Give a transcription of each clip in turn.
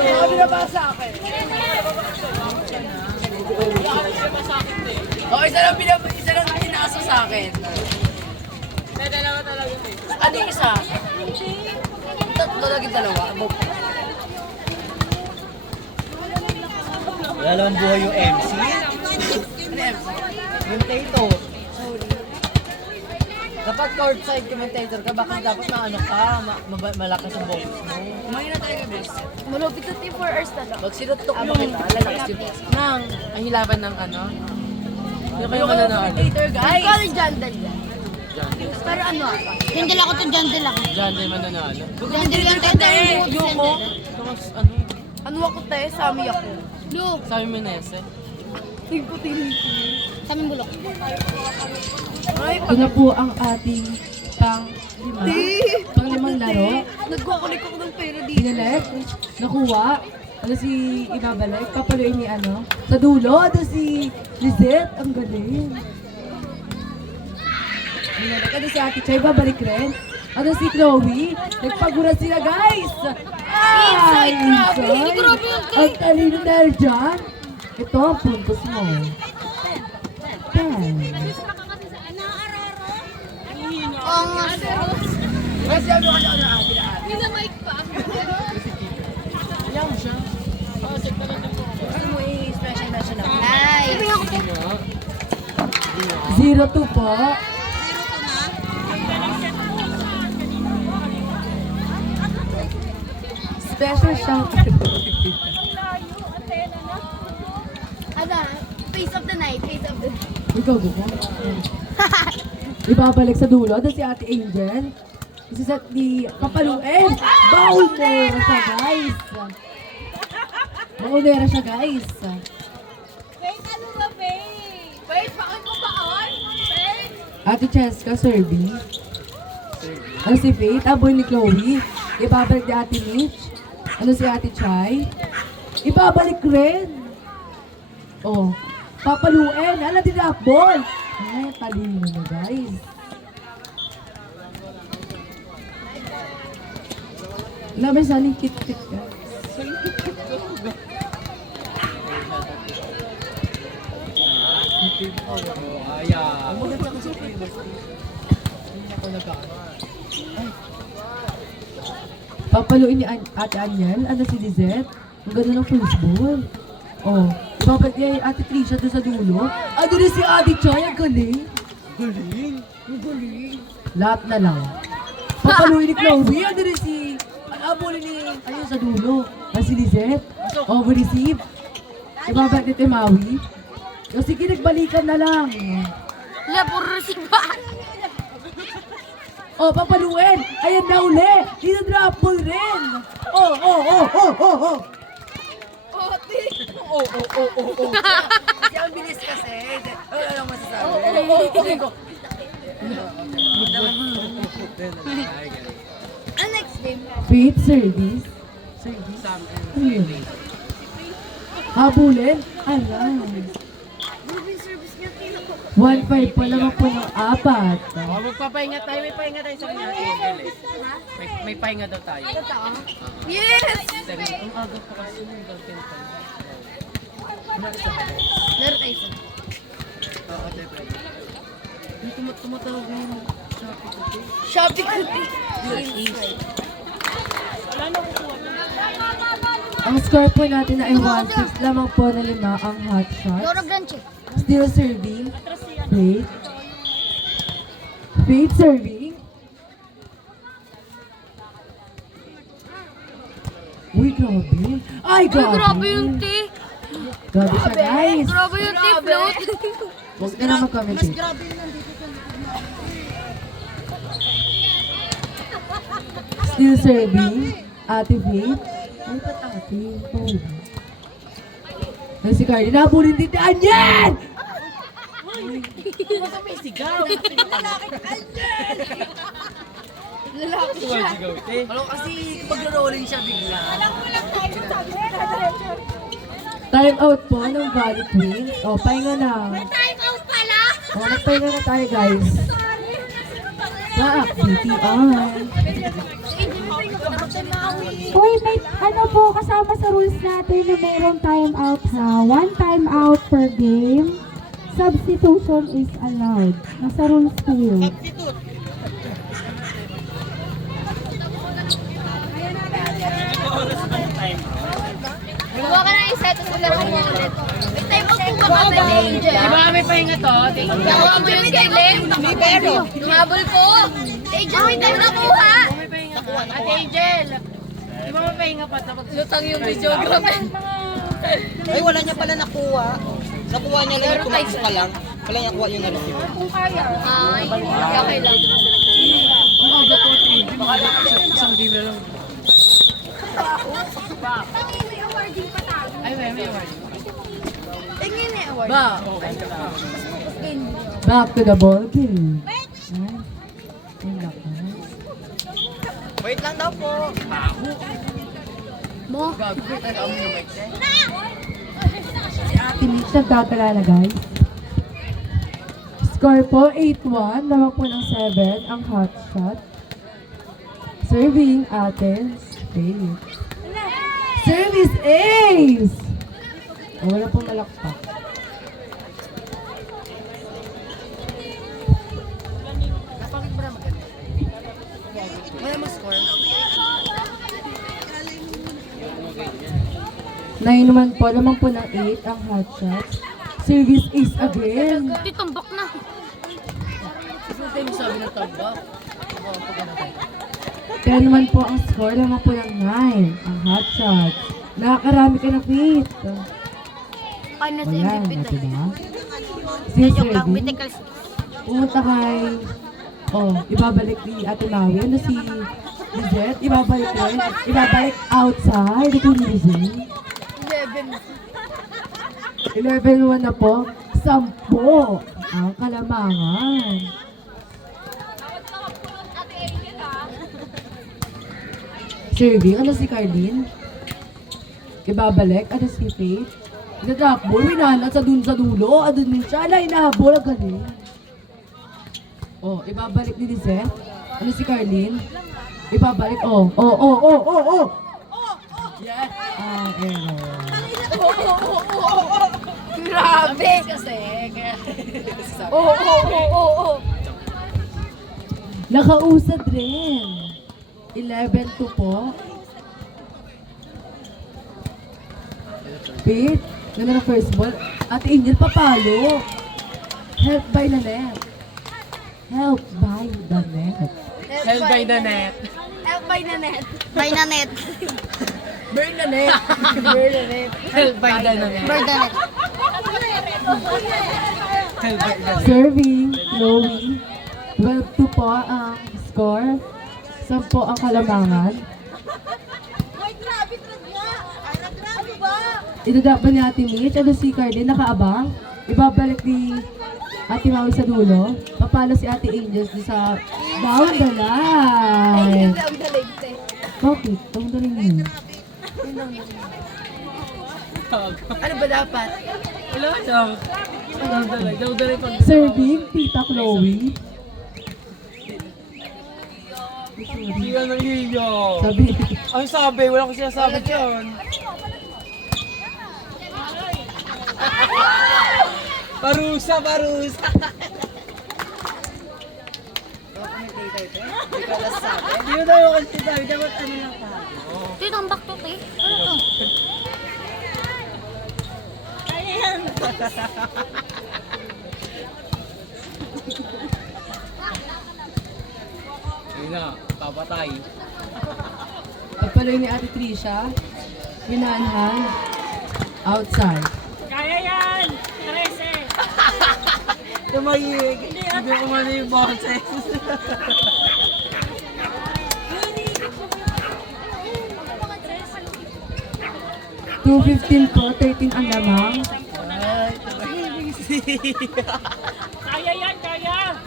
Sabi na ba sa akin? Oh, isa lang inaso sa akin. Dalawa talaga. Ano yung isa? Tatlo lagi dalawa. Wala lang buhay yung MC. Yung Tato. Dapat courtside commentator ka, bakit dapat na ano ka, malakas ang boses mo. Kumain na tayo, bes. Malupit sa 4 hours na lang. Pag sinutok yung lalakas yung boses. Nang, ang hilapan ng ano. Hindi kayo mananalo. Guys! Call Jandal yan. Pero ano ako? Jandal ako to Jandal ako. Diyan din mananalo. Jandal yung tayo. Yuko. Ano? Ano ako te? Sami ako. Lu. Sabi mo Nese. Sami bulok. Ito na po ang ating pang-limang laro. Nagkukulik ako ng pera dito. Binalik, nakuha. Ano si ibabalik? Papaluin ni ano? Sa dulo, ano si Lizette? Ang galing. Binalik. Ano si Ate Chay? Babalik rin. Ano si Chloe? Nagpagura sila, guys! Inside, grabe. Hindi grabe yung Ang talino dahil dyan. Ito ang puntos mo. 10. Oo nga. Kasi ano ka na ate na ate. Hindi na mic pa. Ayan mo siya. Oo, check na lang po. Ano mo i-special mention ako? Ay. 0-2 po. Special shout out. Ano? Face of the night. Face of the night. Ikaw, buko. Ibabalik sa dulo. Doon si Ate Angel. Si Sati papaluin. Baunera siya, guys. Baunera siya, guys. Wait, ano ba, babe? Wait, bakit mo ba on? Wait. Ate Cheska, serving. Ano si Faith? Aboy ni Chloe. Ibabalik ni Ate Mitch. Ano si Ate Chay? Ibabalik rin. Oh, papaluin. Ala, dinapbol. Ay, talino na, guys. Wala, may saling kit-kit ka. Ayan. Papaluin ni Ate Aniel. Ano si Lizette? Ang ganda ng football. Oh, ibabalik niya yung Ate Trisha doon sa dulo. Ano rin si Ate Chay? Ang galing. Galing. Lahat na lang. Papaluin ni Chloe. Ano rin si... Abulin ni... Ayun sa dulo. Ano si Lizette? Over-receive. Ibabalik ni Timawi. O sige, nagbalikan na lang. Wala, puro resiba. Oh, papaluin. Ayan na uli. Dinadrop ball rin. Oh, oh, oh, oh, oh, oh. Kasi ang bilis kasi. Wala lang masasabi. Okay ko. Ang next game. Faith service. Service. Ano yun? Habulin. Alam. Moving service niya, tino ko. 1-5 pa naman po ng apat. Oh, magpapahinga tayo. May pahinga tayo sa kanya. May pahinga daw tayo. Yes! Ang aga pa kasi yung girlfriend pa. Laro tayo sa. Oo, diba? Hindi tumatawag na yung Shopee Kuti. Ang score po natin ay 1-6 lamang po na 5 ang hot shot. Loro Granche. Still serving. Faith. Faith serving. Uy, grabe. Ay, grabe. Grabe yung tea. Grabe siya, guys. Grabe yung tea float. Huwag ka na mag-commentate. grabe yun nandito ka. Still serving. Ate Faith. Ay, ba't ate? Oh. Ay, si Carly. Nabulin din ni Anyan! Basta may sigaw. Lalaki siya. Alam kasi pag-rolling siya bigla. Time out po ng Valley Queens. O, pahinga na. Time out pala. O, nagpahinga na tayo, guys. Sa BTR. Uy, may ano po, kasama sa rules natin na mayroong time out ha. One time out per game. Substitution is allowed. Nasa rules po yun. Gawa ka ng isa, tapos maglaro mo ulit. May time out po ba kami, Angel? Di ba kami pahinga to? Nakuha mo yung Galen? Pero. Lumabol ko. Angel, may time nakuha. May pahinga ka. Ate Angel. Di ba may pahinga pa? Tapos Lutang yung videographer. Ay, wala niya pala nakuha. Nakuha niya lang yung kumakos pa lang. Wala niya nakuha yung ano. Ay, okay lang. ang aga to, Ate Angel. Isang game na lang. Ay, may award. Tingin eh, award. Ba? Back to the ball game. Nice. Ang lakas. Wait lang daw po. Gago, taga mo yung mic eh. Ate Mitch nagkakalala guys. Score po 8-1. Lamang po ng 7 ang hot shot. Serving Athens. Faith. Service ace! Oh, wala pong malakpak. Napakit mo na maganda. Wala mag-score. 9 naman po. Lamang po ng 8 ang hot shot. Service ace again. Titumbak na. Kasi tayo mo sabi ng tambak. Ako, pag ano tayo. 10 naman po ang score. Lamang po ng 9 ang hot shot. Nakakarami ka na, Faith. Paano O sa yan, MVP o diba? tayo? Si Joke lang, serving. bitikals. Pumunta kay... Oh, ibabalik ni Ate Maui. Ano si Lizette? Ibabalik rin. Ibabalik outside. Ito ni Lizette. 11-1 na po. 10 ang kalamangan. Serving. Ano si Carlene? Ibabalik. Ano si Faith? Nag-drop ball. Winalat sa dulo. Adun din siya. Ala, inahabol. Ang galing. Oh, ibabalik ni Lizette. Ano si Carlene? Ibabalik. Oh. Yes. Ah, error. Grabe! Kasi, kaya... Oo. Nakausad rin. 11-2 po. Faith, ganda na first ball. Ate Angel, papalo. Help by the net. Help by the net. Held by the net. Help by the net. By the net. Burn the net. Burn the net. Held by the net. By the net. Held by the net. Serving, Chloe. 12-2 po ang score. 10 po ang kalamangan. Wait, grabe nga. Ano ba? Idadap ba ni Ate Mitch? Ano si Carden? Nakaabang? Ibabalik ni Ate Maui sa dulo. Papalo si Ate Angels doon sa down the line. Ang dalig, te. Bakit? Down the line yun. Ano ba dapat? Wala daw. Daw pag... Serving, Tita Chloe. Hindi ka nang hiyo. Sabi, Ang sabi, wala ko sinasabi dyan. Parusa. Hindi mo tayo kasi sabi, dapat ano lang pa. Tinambak to, te. Ano to? Ayun na, papatay. papalo ni Ate Trisha. Pinanhan. Outside. Tumayig. Hindi ko man yung boses. 2:15 po, 13 ang lamang.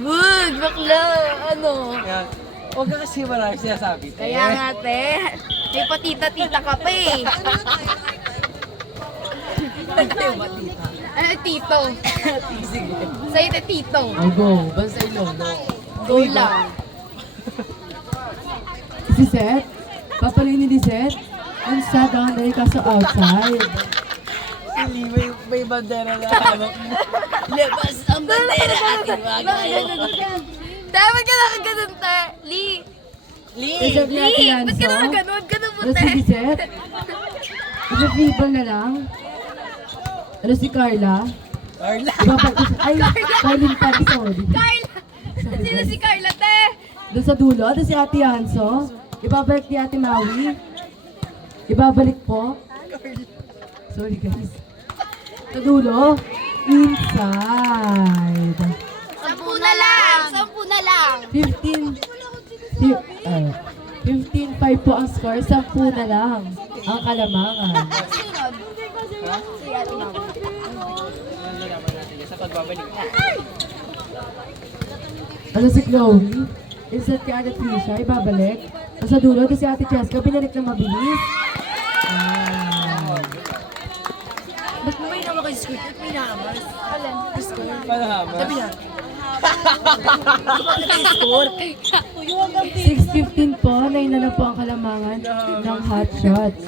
Good, bakla. Ano? Yan. Huwag ka kasi marami sinasabi. Kaya nga, te. May patita-tita ka pa eh. Ano, tito? Sa'yo, te, tito. Oh, go. Bansay Lolo. Go lang. Si Seth. Papaloy ni Lizette. And sat down there kaso outside. May bandera na. Labas ang bandera ating bagay. Dapat ka nakaganon, te. Lee. Reserve ni Ate Lee, ba't ka Yanso. nakaganon? Ganon mo, Ano si te. Lizette? Ano si People na lang? Ano si Carla? Carla. Iba pa, ay, Carlin pa, sorry. Carla. Sino si Carla, te? Doon sa dulo, doon si Ate Yanso. Ibabalik ni Ate Maui. Ibabalik po. Sorry guys. Sa dulo, inside. 10 na lang. 10 na lang. 15-5 po ang score, 10 na lang ang kalamangan. Sunod. Si Ate Mama. Sa pagbabalik. Ano si Chloe? Insert kay Ate Trisha, ibabalik. Sa dulo, kasi Ate Cheska, pinalik na mabilis. Ba't may naman kayo skirt? Ba't may naman? Alin? Palahama. Sabi na. 6:15 po, 9 na lang po ang kalamangan ng hot shots.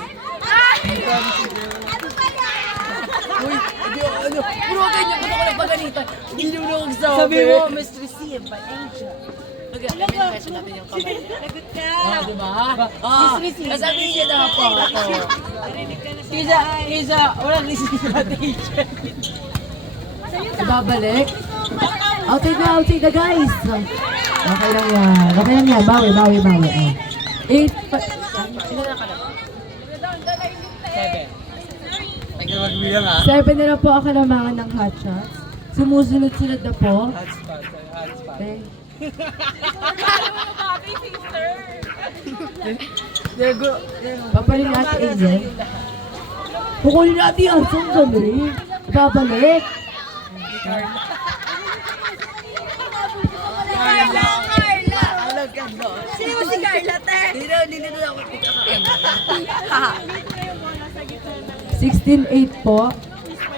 Uy, ano? Puro ganyan, ba't ako nagpaganitan? Hindi naman ako nagsabi. Sabi mo, Miss Receive by Angel. Mag-question natin yung kamay. Lagot ka! Diba? Kasabihin niya na po ako. Kisa, walang receive na teacher. Ibabalik. Outside na guys. Okay lang yan. Okay lang yan. Bawi. 8 pa... Ay, ka magbilang ha. 7 na lang po ang kalamangan ng hot shots. Sumusunod-sunod na po. Hotspot. Okay. Papalin natin Angel. Kukunin natin ang song galing. Ibabalik. Carla. Alam ka no? Sino mo si Carla, te? Hindi na ako pagkakain. 16-8 po.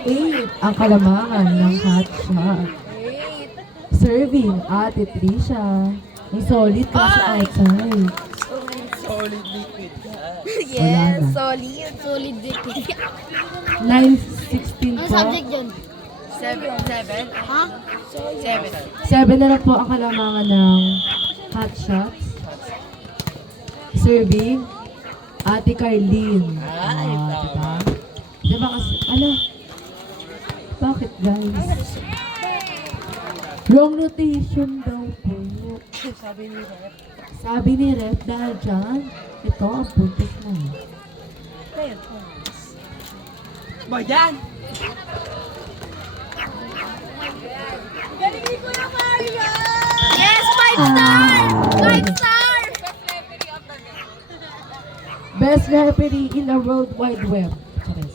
8 ang kalamangan ng hot shot. Serving, Ate Trisha. Ang solid pa sa outside. Solid liquid. Yes, na. solid. Solid din. 9-16 po. dyan? 7? Ha? 7. 7 na lang po ang kalamangan ng hot shots. Serving, Ate Carlene. Diba? Diba kasi, bakit guys? Wrong notation daw po. Sabi ni Rep, dahil dyan, ito ang puntos mo. Ba yan? Yes, 5 star! 5 star! Best referee in the World Wide Web. Charis.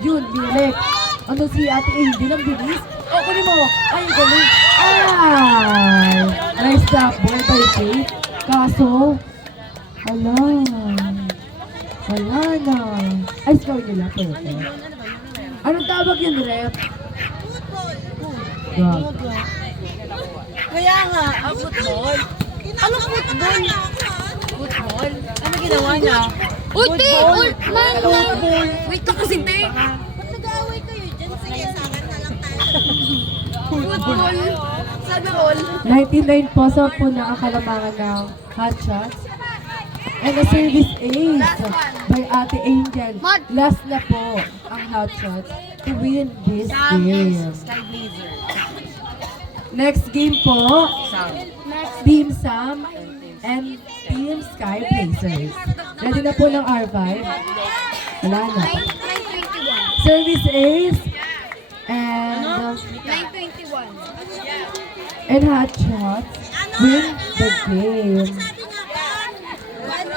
Yun, bilik. Ano si Ate Angel ang bilis? O, kunin mo. Ay, galing. Ay! Nice job, boy by Faith. Kaso, wala na. Ay, score nila. Perfect. Anong tawag yun, Rep? Football. Kaya nga, ang football. Anong football? Football? Ano ginawa niya? Ulti! Football. Wait lang kasi, te. Nag-aaway kayo dyan. Sige, sa akin na lang tayo. Football. Sana all. 99 po sa na ang kalamangan ng hot shots. And a service ace by Ate Angel. Last na po ang hot shots to win this game. Sky Blazer. Next game po, Team Sam and Team Sky Blazers. Ready na po ng R5? Wala na. 921. Service ace and 921. hot shots win the game.